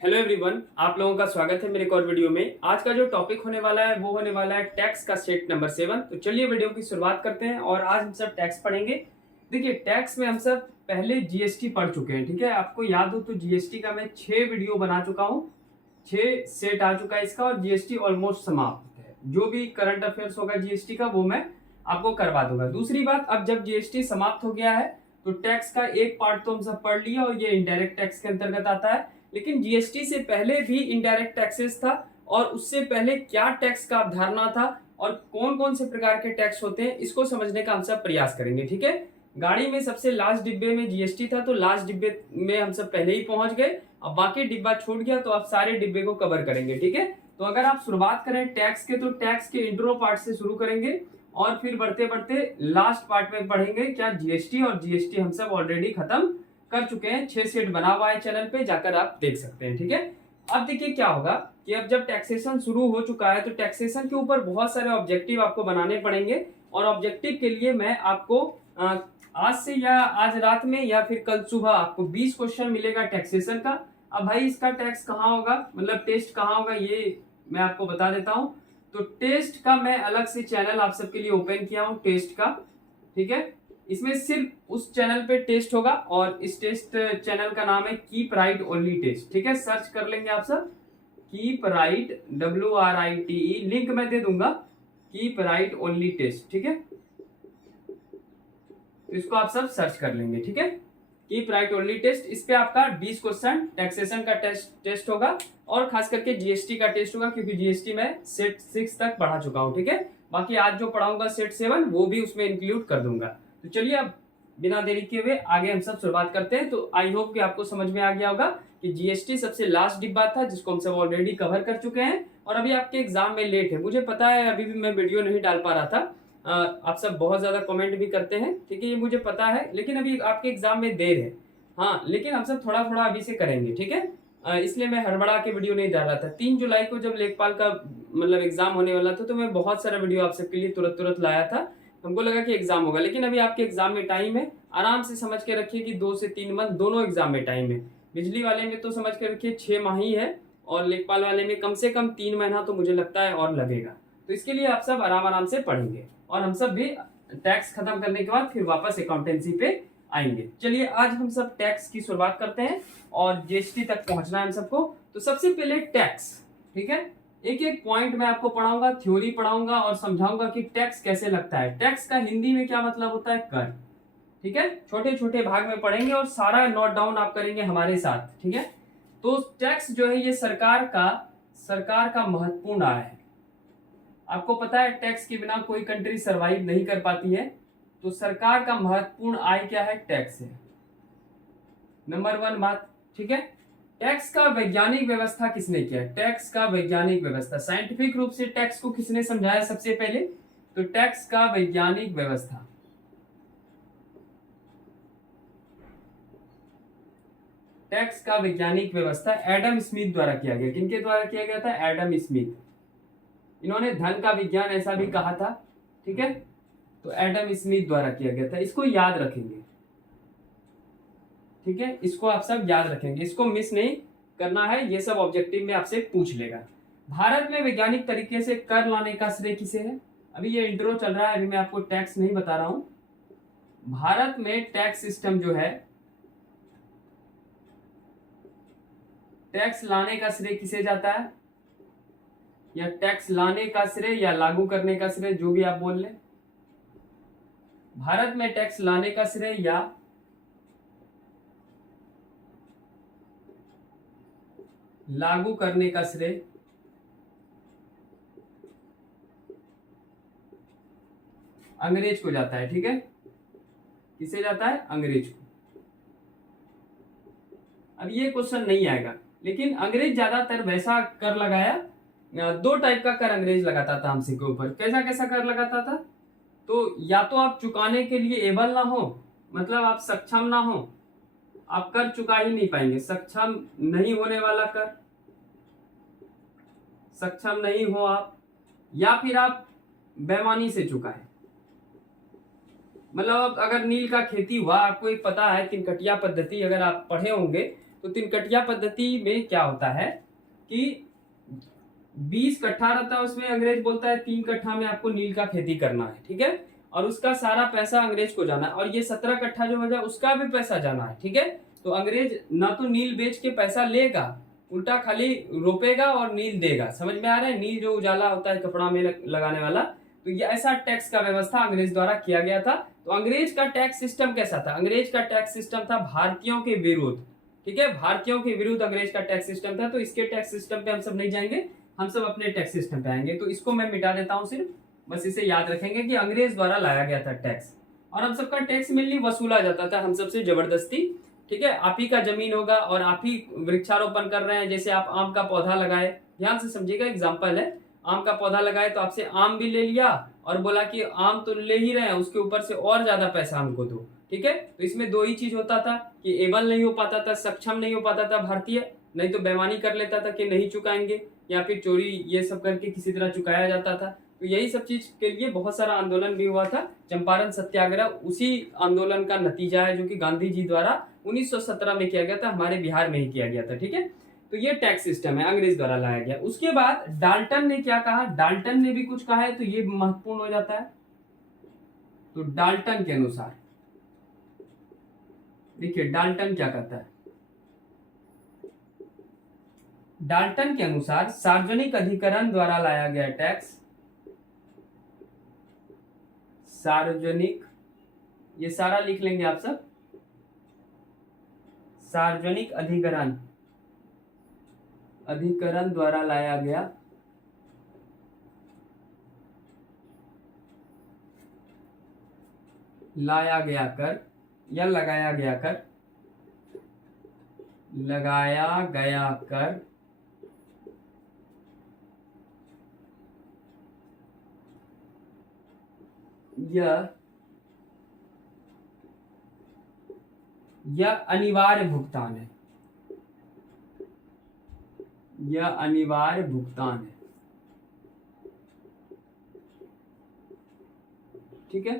Hello everyone, आप लोगों का स्वागत है मेरे एक और वीडियो में। आज का जो टॉपिक होने वाला है वो होने वाला है टैक्स का सेट नंबर 7। तो चलिए वीडियो की शुरुआत करते हैं और आज हम सब टैक्स पढ़ेंगे। देखिए, टैक्स में हम सब पहले जीएसटी पढ़ चुके हैं, ठीक है। आपको याद हो तो जीएसटी का मैं 6 वीडियो बना चुका हूँ, 6 सेट आ चुका है इसका और जीएसटी ऑलमोस्ट समाप्त है। जो भी करंट अफेयर्स होगा जीएसटी का वो मैं आपको करवा दूंगा। दूसरी बात, अब जब जीएसटी समाप्त हो गया है तो टैक्स का एक पार्ट तो हम सब पढ़ लिया और ये इनडायरेक्ट टैक्स के अंतर्गत आता है। लेकिन जीएसटी से पहले भी इनडायरेक्ट टैक्सेस था और उससे पहले क्या टैक्स का अवधारणा था और कौन कौन से प्रकार के टैक्स होते हैं, इसको समझने का हम सब प्रयास करेंगे, ठीक है। गाड़ी में सबसे लास्ट डिब्बे में जीएसटी था, तो लास्ट डिब्बे में हम सब पहले ही पहुंच गए। अब बाकी डिब्बा छूट गया तो आप सारे डिब्बे को कवर करेंगे, ठीक है। तो अगर आप शुरुआत करें टैक्स के तो टैक्स के इंट्रो पार्ट से शुरू करेंगे और फिर बढ़ते बढ़ते लास्ट पार्ट में पढ़ेंगे क्या जीएसटी, और जीएसटी हम सब ऑलरेडी खत्म कर चुके हैं। 6 सेट बना हुआ है चैनल पे, जाकर आप देख सकते हैं, ठीक है। अब देखिए क्या होगा कि अब जब टैक्सेशन शुरू हो चुका है तो टैक्सेशन के ऊपर बहुत सारे ऑब्जेक्टिव आपको बनाने पड़ेंगे और ऑब्जेक्टिव के लिए मैं आपको आज से या आज रात में या फिर कल सुबह आपको 20 क्वेश्चन मिलेगा टैक्सेशन का। अब भाई इसका टैक्स कहाँ होगा, मतलब टेस्ट कहाँ होगा, ये मैं आपको बता देता हूँ। तो टेस्ट का मैं अलग से चैनल आप सबके लिए ओपन किया हूँ टेस्ट का, ठीक है। इसमें सिर्फ उस चैनल पे टेस्ट होगा और इस टेस्ट चैनल का नाम है कीप राइट ओनली टेस्ट, ठीक है। सर्च कर लेंगे आप सब कीप राइट WRITE, लिंक मैं दे दूंगा, कीप राइट ओनली टेस्ट, ठीक है। तो इसको आप सब सर्च कर लेंगे, ठीक है। कीप राइट ओनली टेस्ट, इस पे आपका 20 क्वेश्चन टैक्सेशन का टेस्ट होगा और खास करके जीएसटी का टेस्ट होगा, क्योंकि जीएसटी में सेट 6 तक पढ़ा चुका हूं, ठीक है। बाकी आज जो पढ़ाऊंगा सेट 7 वो भी उसमें इंक्लूड कर दूंगा। तो चलिए अब बिना देरी किए हुए आगे हम सब शुरुआत करते हैं। तो आई होप कि आपको समझ में आ गया होगा कि जीएसटी सबसे लास्ट डिब्बा था जिसको हम सब ऑलरेडी कवर कर चुके हैं और अभी आपके एग्जाम में लेट है। मुझे पता है अभी भी मैं वीडियो नहीं डाल पा रहा था, आप सब बहुत ज्यादा कमेंट भी करते हैं, ठीक है, ये मुझे पता है, लेकिन अभी आपके एग्जाम में देर है। हाँ, लेकिन हम सब थोड़ा थोड़ा अभी से करेंगे, ठीक है। इसलिए मैं हड़बड़ा के वीडियो नहीं डाल रहा था। 3 जुलाई को जब लेखपाल का मतलब एग्जाम होने वाला था तो मैं बहुत सारा वीडियो आप सबके लिए तुरंत तुरंत लाया था। हमको लगा कि एग्जाम होगा, लेकिन अभी आपके एग्जाम में टाइम है। आराम से समझ के रखिए कि 2 से 3 मंथ दोनों एग्जाम में टाइम है। बिजली वाले में तो समझ के रखिए 6 माह ही है और लेखपाल वाले में कम से कम 3 महीना तो मुझे लगता है और लगेगा। तो इसके लिए आप सब आराम आराम से पढ़ेंगे और हम सब भी टैक्स खत्म करने के बाद फिर वापस अकाउंटेंसी पे आएंगे। चलिए आज हम सब टैक्स की शुरुआत करते हैं और जीएसटी तक पहुंचना है हम सबको। तो सबसे पहले टैक्स, ठीक है। एक एक पॉइंट मैं आपको पढ़ाऊंगा, थ्योरी पढ़ाऊंगा और समझाऊंगा कि टैक्स कैसे लगता है। टैक्स का हिंदी में क्या मतलब होता है, कर, ठीक है। छोटे छोटे भाग में पढ़ेंगे और सारा नोट डाउन आप करेंगे हमारे साथ, ठीक है। तो टैक्स जो है ये सरकार का महत्वपूर्ण आय है। आपको पता है टैक्स के बिना कोई कंट्री सरवाइव नहीं कर पाती है। तो सरकार का महत्वपूर्ण आय क्या है, टैक्स है, नंबर 1 बात, ठीक है। टैक्स का वैज्ञानिक व्यवस्था किसने किया, टैक्स का वैज्ञानिक व्यवस्था, साइंटिफिक रूप से टैक्स को किसने समझाया सबसे पहले, तो टैक्स का वैज्ञानिक व्यवस्था टैक्स का वैज्ञानिक व्यवस्था एडम स्मिथ द्वारा किया गया। किनके द्वारा किया गया था, एडम स्मिथ। इन्होंने धन का विज्ञान ऐसा भी कहा था, ठीक है। तो एडम स्मिथ द्वारा किया गया था, इसको याद रखेंगे, ठीक है। इसको आप सब याद रखेंगे, इसको मिस नहीं करना है, ये सब ऑब्जेक्टिव में आपसे पूछ लेगा। भारत में वैज्ञानिक तरीके से कर लाने का श्रेय किसे है। अभी ये इंट्रो चल रहा है, अभी मैं आपको टैक्स नहीं बता रहा हूं। भारत में टैक्स सिस्टम जो है, टैक्स लाने का श्रेय किसे जाता है, या टैक्स लाने का श्रेय या लागू करने का श्रेय, जो भी आप बोल लें। भारत में टैक्स लाने का श्रेय या लागू करने का श्रेय अंग्रेज को जाता है, ठीक है। किसे जाता है, अंग्रेज को। अब ये क्वेश्चन नहीं आएगा, लेकिन अंग्रेज ज्यादातर वैसा कर लगाया, 2 टाइप का कर अंग्रेज लगाता था हमसे के ऊपर। कैसा कैसा कर लगाता था, तो या तो आप चुकाने के लिए एबल ना हो, मतलब आप सक्षम ना हो, आप कर चुका ही नहीं पाएंगे, सक्षम नहीं होने वाला कर, सक्षम नहीं हो आप, या फिर आप बेईमानी से चुकाए। मतलब अगर नील का खेती हुआ, आपको एक पता है तिनकटिया पद्धति, अगर आप पढ़े होंगे तो 3 कटिया पद्धति में क्या होता है कि 20 कट्ठा रहता है, उसमें अंग्रेज बोलता है 3 कट्ठा में आपको नील का खेती करना है, ठीक है, और उसका सारा पैसा अंग्रेज को जाना है, और ये 17 कट्ठा जो बचा उसका भी पैसा जाना है, ठीक है। तो अंग्रेज ना तो नील बेच के पैसा लेगा, उल्टा खाली रोपेगा और नील देगा। समझ में आ रहा है? नील जो उजाला होता है कपड़ा में लगाने वाला, तो ये ऐसा टैक्स का व्यवस्था अंग्रेज द्वारा किया गया था। तो अंग्रेज का टैक्स सिस्टम कैसा था? अंग्रेज का टैक्स सिस्टम था भारतीयों के विरुद्ध, ठीक है, भारतीयों के विरुद्ध अंग्रेज का टैक्स सिस्टम था। तो इसके टैक्स सिस्टम पे हम सब नहीं जाएंगे, हम सब अपने टैक्स सिस्टम पे आएंगे। तो इसको मैं मिटा देता हूं, सिर्फ बस इसे याद रखेंगे कि अंग्रेज द्वारा लाया गया था टैक्स, और हम सबका टैक्स मिलनी वसूला जाता था हम सबसे जबरदस्ती, ठीक है। आप ही का जमीन होगा और आप ही वृक्षारोपण कर रहे हैं, जैसे आप आम का पौधा लगाए, ध्यान से समझिएगा, एग्जाम्पल है, आम का पौधा लगाए तो आपसे आम भी ले लिया और बोला कि आम तो ले ही रहे हैं, उसके ऊपर से और ज्यादा पैसा हमको दो, ठीक है। तो इसमें दो ही चीज होता था कि एबल नहीं हो पाता था, सक्षम नहीं हो पाता था भारतीय, नहीं तो बेईमानी कर लेता था कि नहीं चुकाएंगे, या फिर चोरी ये सब करके किसी तरह चुकाया जाता था। तो यही सब चीज के लिए बहुत सारा आंदोलन भी हुआ था। चंपारण सत्याग्रह उसी आंदोलन का नतीजा है, जो कि गांधी जी द्वारा 1917 में किया गया था, हमारे बिहार में ही किया गया था, ठीक है। तो ये टैक्स सिस्टम है, अंग्रेज द्वारा लाया गया। उसके बाद डाल्टन ने क्या कहा? डाल्टन ने भी कुछ कहा है, तो ये महत्वपूर्ण हो जाता है। तो डाल्टन के अनुसार देखिए डाल्टन क्या कहता है। डाल्टन के अनुसार सार्वजनिक अधिकरण द्वारा लाया गया टैक्स, सार्वजनिक, ये सारा लिख लेंगे आप सब, सार्वजनिक अधिकरण, अधिकरण द्वारा लाया गया कर या लगाया गया कर, लगाया गया कर यह अनिवार्य भुगतान है, यह अनिवार्य भुगतान है, ठीक है,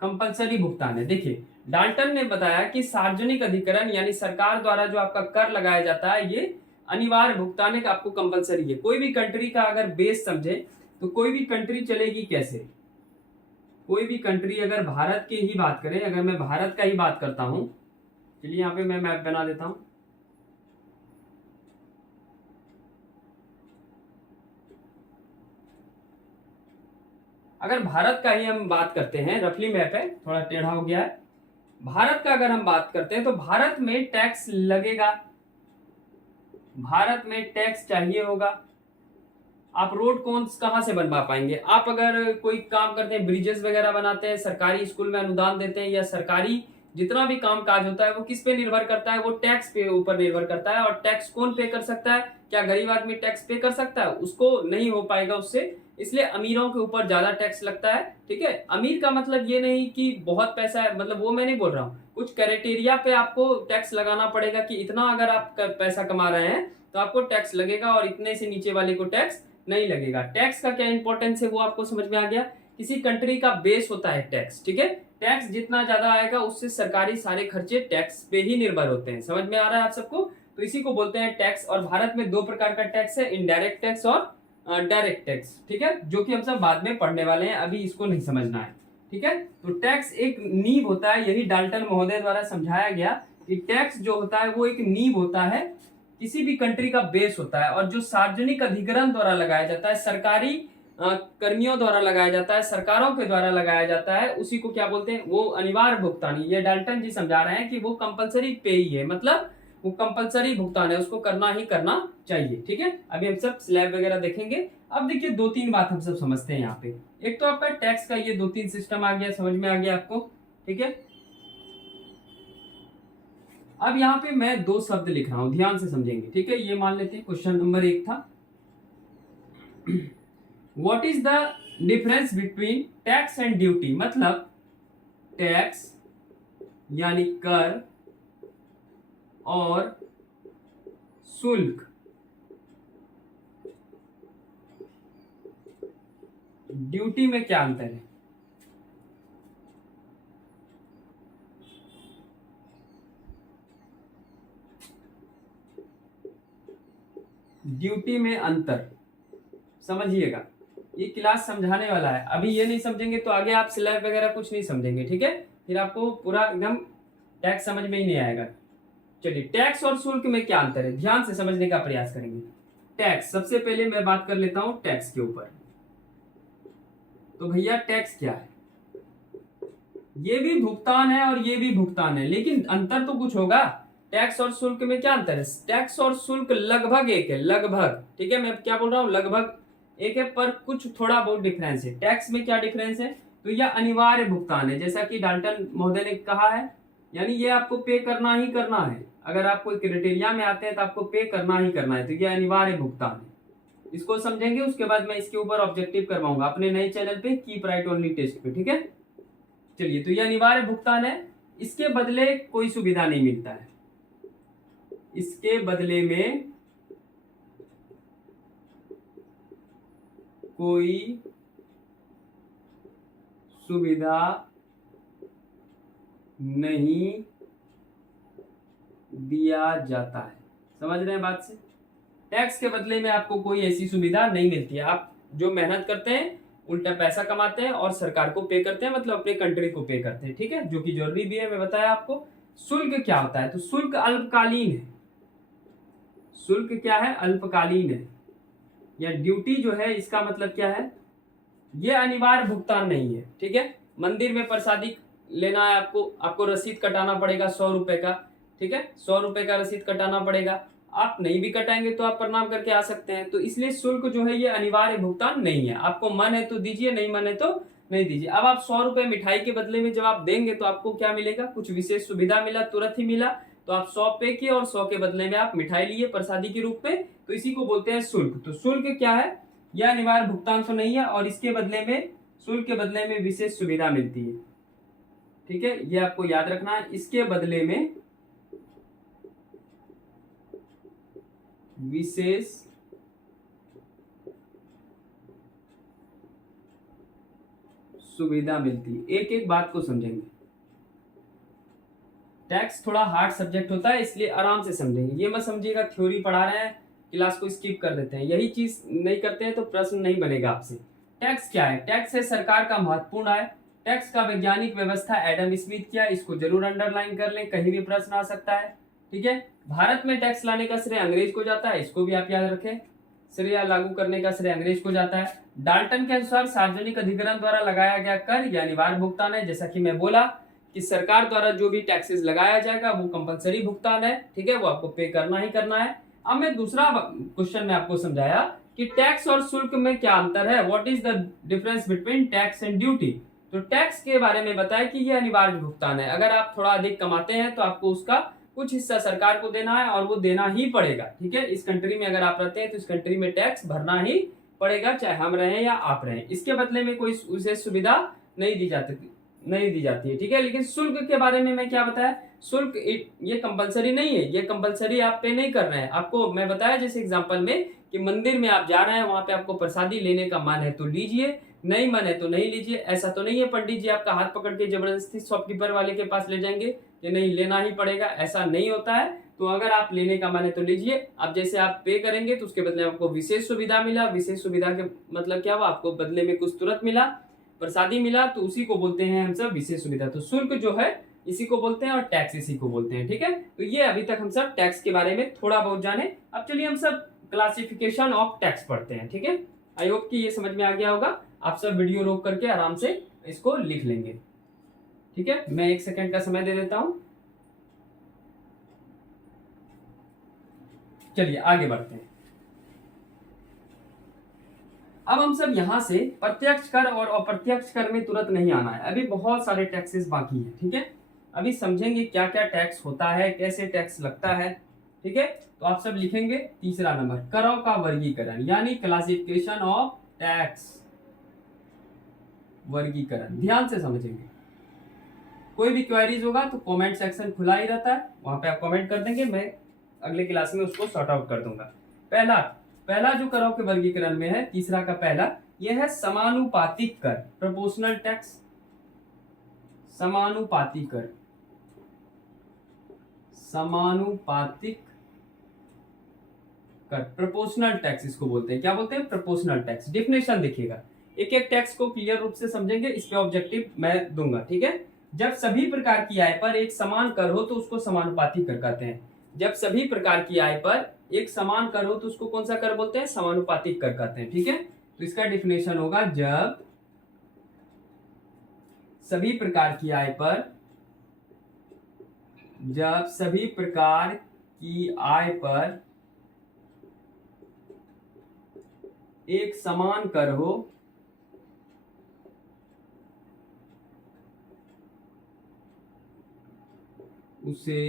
कंपलसरी भुगतान है। देखिए डाल्टन ने बताया कि सार्वजनिक अधिकरण यानी सरकार द्वारा जो आपका कर लगाया जाता है, ये अनिवार्य भुगतान है, आपको कंपलसरी है। कोई भी कंट्री का अगर बेस समझे तो कोई भी कंट्री चलेगी कैसे? कोई भी कंट्री, अगर भारत की ही बात करें, अगर मैं भारत का ही बात करता हूं, चलिए यहाँ पे मैं मैप बना देता हूं। अगर भारत का ही हम बात करते हैं, रफली मैप है, थोड़ा टेढ़ा हो गया है। भारत का अगर हम बात करते हैं तो भारत में टैक्स लगेगा, भारत में टैक्स चाहिए होगा। आप रोड कौन कहां से बनवा पाएंगे? आप अगर कोई काम करते हैं, ब्रिजेस वगैरह बनाते हैं, सरकारी स्कूल में अनुदान देते हैं, या सरकारी जितना भी काम काज होता है वो किस पे निर्भर करता है? वो टैक्स पे ऊपर निर्भर करता है। और टैक्स कौन पे कर सकता है? क्या गरीब आदमी टैक्स पे कर सकता है? उसको नहीं हो पाएगा उससे, इसलिए अमीरों के ऊपर ज्यादा टैक्स लगता है, ठीक है। अमीर का मतलब ये नहीं कि बहुत पैसा है, मतलब वो मैं नहीं बोल रहा हूँ, कुछ क्राइटेरिया पे आपको टैक्स लगाना पड़ेगा कि इतना अगर आप पैसा कमा रहे हैं तो आपको टैक्स लगेगा, और इतने से नीचे वाले को टैक्स नहीं लगेगा। टैक्स का क्या इंपॉर्टेंस है वो आपको समझ में आ गया। किसी कंट्री का बेस होता है टैक्स, ठीक है। टैक्स जितना ज्यादा आएगा उससे सरकारी सारे खर्चे टैक्स पे ही निर्भर होते हैं। समझ में आ रहा है आप सबको? तो इसी को बोलते हैं टैक्स। और भारत में दो प्रकार का टैक्स है, इनडायरेक्ट टैक्स और डायरेक्ट टैक्स, ठीक है, जो कि हम सब बाद में पढ़ने वाले हैं, अभी इसको नहीं समझना है, ठीक है। तो टैक्स एक नींव होता है, यही डाल्टन महोदय द्वारा समझाया गया कि टैक्स जो होता है वो एक नींव होता है, किसी भी कंट्री का बेस होता है, और जो सार्वजनिक अधिकरण द्वारा लगाया जाता है, सरकारी कर्मियों द्वारा लगाया जाता है, सरकारों के द्वारा लगाया जाता है, उसी को क्या बोलते हैं? वो अनिवार्य भुगतान। ये डाल्टन जी समझा रहे हैं कि वो कंपलसरी पे ही है, मतलब वो कंपलसरी भुगतान है, उसको करना ही करना चाहिए, ठीक है। अभी हम सब स्लैब वगैरह देखेंगे। अब देखिए दो तीन बात हम सब समझते हैं यहाँ पे। एक तो आपका टैक्स का ये दो तीन सिस्टम आ गया, समझ में आ गया आपको, ठीक है। अब यहाँ पे मैं दो शब्द लिख रहा हूं, ध्यान से समझेंगे, ठीक है। ये मान लेते हैं क्वेश्चन नंबर 1 था, what is the difference between tax and duty? मतलब टैक्स यानी कर और शुल्क, ड्यूटी में क्या अंतर है? ड्यूटी में अंतर। समझिएगा, ये क्लास समझाने वाला है, अभी ये नहीं समझेंगे तो आगे आप स्लैब वगैरह कुछ नहीं समझेंगे, ठीक है। फिर आपको पूरा एकदम टैक्स समझ में ही नहीं आएगा। चलिए, टैक्स और शुल्क में क्या अंतर है, ध्यान से समझने का प्रयास करेंगे। टैक्स, सबसे पहले मैं बात कर लेता हूं टैक्स के ऊपर। तो भैया टैक्स क्या है, ये भी भुगतान है और ये भी भुगतान है, लेकिन अंतर तो कुछ होगा। टैक्स और शुल्क में क्या अंतर है, टैक्स और शुल्क लगभग एक है, लगभग, ठीक है। मैं क्या बोल रहा हूँ, लगभग एक है, पर कुछ थोड़ा बहुत डिफरेंस है। टैक्स में क्या डिफरेंस है, तो यह अनिवार्य भुगतान है, जैसा कि डाल्टन महोदय ने कहा है, यानी ये आपको पे करना ही करना है। अगर आप कोई क्राइटेरिया में आते हैं तो आपको पे करना ही करना है, तो यह अनिवार्य भुगतान है। इसको समझेंगे, उसके बाद मैं इसके ऊपर ऑब्जेक्टिव करवाऊंगा अपने नए चैनल पे, कीप राइट ओनली टेस्ट पे, ठीक है। चलिए, तो यह अनिवार्य भुगतान है, इसके बदले कोई सुविधा नहीं मिलता है, इसके बदले में कोई सुविधा नहीं दिया जाता है। समझ रहे हैं बात से, टैक्स के बदले में आपको कोई ऐसी सुविधा नहीं मिलती है। आप जो मेहनत करते हैं उल्टा पैसा कमाते हैं और सरकार को पे करते हैं, मतलब अपने कंट्री को पे करते हैं, ठीक है, जो कि जरूरी भी है, मैं बताया आपको। शुल्क क्या होता है, तो शुल्क अल्पकालीन है। शुल्क क्या है, अल्पकालीन है। या ड्यूटी जो है, इसका मतलब क्या है, ये अनिवार्य भुगतान नहीं है, ठीक है। मंदिर में प्रसादी लेना है आपको, आपको रसीद कटाना पड़ेगा 100 रुपए का, ठीक है, 100 रुपए का रसीद कटाना पड़ेगा। आप नहीं भी कटाएंगे तो आप प्रणाम करके आ सकते हैं। तो इसलिए शुल्क जो है ये अनिवार्य भुगतान नहीं है, आपको मन है तो दीजिए, नहीं मन है तो नहीं दीजिए। अब आप 100 रुपए मिठाई के बदले में जब आप देंगे तो आपको क्या मिलेगा, कुछ विशेष सुविधा मिला, तुरंत ही मिला, तो आप 100 पे किए और 100 के बदले में आप मिठाई लिए प्रसादी के रूप में, तो इसी को बोलते हैं शुल्क। तो शुल्क क्या है, यह अनिवार्य भुगतान तो नहीं है, और इसके बदले में, शुल्क के बदले में विशेष सुविधा मिलती है, ठीक है, ये आपको याद रखना है। इसके बदले में विशेष सुविधा मिलती है। एक एक बात को समझेंगे, टैक्स थोड़ा हार्ड सब्जेक्ट होता है, इसलिए आराम से समझेंगे। ये मत समझिएगा थ्योरी पढ़ा रहे हैं, क्लास को स्किप कर देते हैं, यही चीज नहीं करते हैं तो प्रश्न नहीं बनेगा आपसे। टैक्स क्या है, टैक्स है सरकार का महत्वपूर्ण आय। टैक्स का वैज्ञानिक व्यवस्था एडम स्मिथ किया, इसको जरूर अंडरलाइन कर लें, कहीं भी प्रश्न आ सकता है, ठीक है। भारत में टैक्स लाने का श्रेय अंग्रेज को जाता है, इसको भी आप याद रखें, श्रेय लागू करने का श्रेय अंग्रेज को जाता है। डाल्टन के अनुसार सार्वजनिक अधिकरण द्वारा लगाया गया कर यह अनिवार्य भुगतान है, जैसा कि मैं बोला कि सरकार द्वारा जो भी टैक्सेस लगाया जाएगा वो कंपलसरी भुगतान है, ठीक है, वो आपको पे करना ही करना है। अब मैं दूसरा क्वेश्चन में आपको समझाया कि टैक्स और शुल्क में क्या अंतर है, what is the difference between tax and duty. तो टैक्स के बारे में बताया कि ये अनिवार्य भुगतान है, अगर आप थोड़ा अधिक कमाते हैं तो आपको उसका कुछ हिस्सा सरकार को देना है, और वो देना ही पड़ेगा, ठीक है। इस कंट्री में अगर आप रहते हैं तो इस कंट्री में टैक्स भरना ही पड़ेगा, चाहे हम रहें या आप रहें। इसके बदले में कोई विशेष सुविधा नहीं दी जाती है, ठीक है। लेकिन शुल्क के बारे में मैं क्या बताया, शुल्क ये कंपलसरी नहीं है, ये कंपलसरी आप पे नहीं कर रहे हैं। आपको मैं बताया जैसे एग्जांपल में कि मंदिर में आप जा रहे हैं, वहां पे आपको प्रसादी लेने का मन है तो लीजिए, नहीं मन है तो नहीं लीजिए। ऐसा तो नहीं है पंडित जी आपका हाथ पकड़ के जबरदस्ती शॉपकीपर वाले के पास ले जाएंगे कि नहीं लेना ही पड़ेगा, ऐसा नहीं होता है। तो अगर आप लेने का मन है तो लीजिए। अब जैसे आप पे करेंगे तो उसके बदले आपको विशेष सुविधा मिला, विशेष सुविधा के मतलब क्या हुआ, आपको बदले में कुछ तुरंत मिला, प्रसादी मिला, तो उसी को बोलते हैं हम सब विशेष सुविधा। तो शुल्क जो है इसी को बोलते हैं और टैक्स इसी को बोलते हैं, ठीक है। तो ये अभी तक हम सब टैक्स के बारे में थोड़ा बहुत जाने। अब चलिए हम सब क्लासिफिकेशन ऑफ टैक्स पढ़ते हैं, ठीक है। आई होप कि ये समझ में आ गया होगा। आप सब वीडियो रोक करके आराम से इसको लिख लेंगे, ठीक है। मैं 1 सेकंड का समय दे देता हूं। चलिए आगे बढ़ते हैं। अब हम सब यहां से प्रत्यक्ष कर और अप्रत्यक्ष कर में तुरंत नहीं आना है, अभी बहुत सारे टैक्सेस बाकी हैं, ठीक है। अभी समझेंगे क्या क्या टैक्स होता है, कैसे टैक्स लगता है, ठीक है। तो आप सब लिखेंगे तीसरा नंबर, करों का वर्गीकरण, यानी क्लासिफिकेशन ऑफ टैक्स, वर्गीकरण। ध्यान से समझेंगे, कोई भी क्वेरीज होगा तो कमेंट सेक्शन खुला ही रहता है, वहां पे आप कमेंट कर देंगे, मैं अगले क्लास में उसको सॉर्ट आउट कर दूंगा। पहला जो करों के वर्गीकरण में है, तीसरा का पहला, यह है समानुपातिक कर, प्रोपोर्शनल टैक्स। समानुपातिक कर, समानुपातिक कर, प्रोपोर्शनल टैक्स इसको बोलते हैं। क्या बोलते हैं? Proportional tax. डिफिनेशन देखिएगा, एक एक टैक्स को क्लियर रूप से समझेंगे, इस पे ऑब्जेक्टिव मैं दूंगा, ठीक है। जब सभी प्रकार की आय पर एक समान कर हो तो उसको समानुपाती कर कहते हैं। जब सभी प्रकार की आय पर एक समान कर हो तो उसको कौन सा कर बोलते हैं? समानुपातिक कर कहते हैं, ठीक है। तो इसका डिफिनेशन होगा, जब सभी प्रकार की आय पर, जब सभी प्रकार की आय पर एक समान कर हो उसे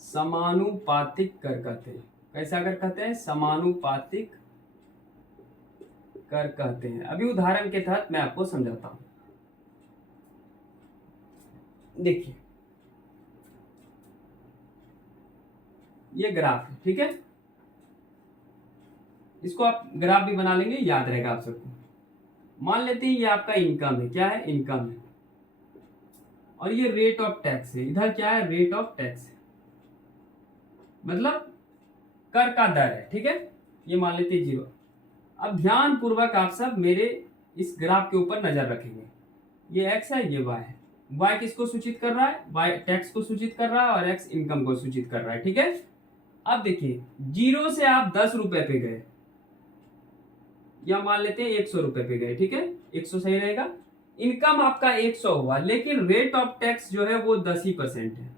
समानुपातिक कर कहते हैं। कैसा कर कहते हैं? समानुपातिक कर कहते हैं। अभी उदाहरण के तहत मैं आपको समझाता हूं। देखिए, ये ग्राफ है, ठीक है। इसको आप ग्राफ भी बना लेंगे, याद रहेगा आप सबको। मान लेते हैं ये आपका इनकम है। क्या है? इनकम है। और ये रेट ऑफ टैक्स है। इधर क्या है? रेट ऑफ टैक्स है, मतलब कर का दर है, ठीक है। ये मान लेते हैं 0। अब ध्यान पूर्वक आप सब मेरे इस ग्राफ के ऊपर नजर रखेंगे। ये x है, ये y है। y किसको सूचित कर रहा है? y टैक्स को सूचित कर रहा है और x इनकम को सूचित कर रहा है, ठीक है। अब देखिए, 0 से आप 10 रुपए पे गए, या मान लेते हैं 100 रुपए पे गए, ठीक है। 100 सही रहेगा। इनकम आपका 100 हुआ, लेकिन रेट ऑफ टैक्स जो है वो 10% है।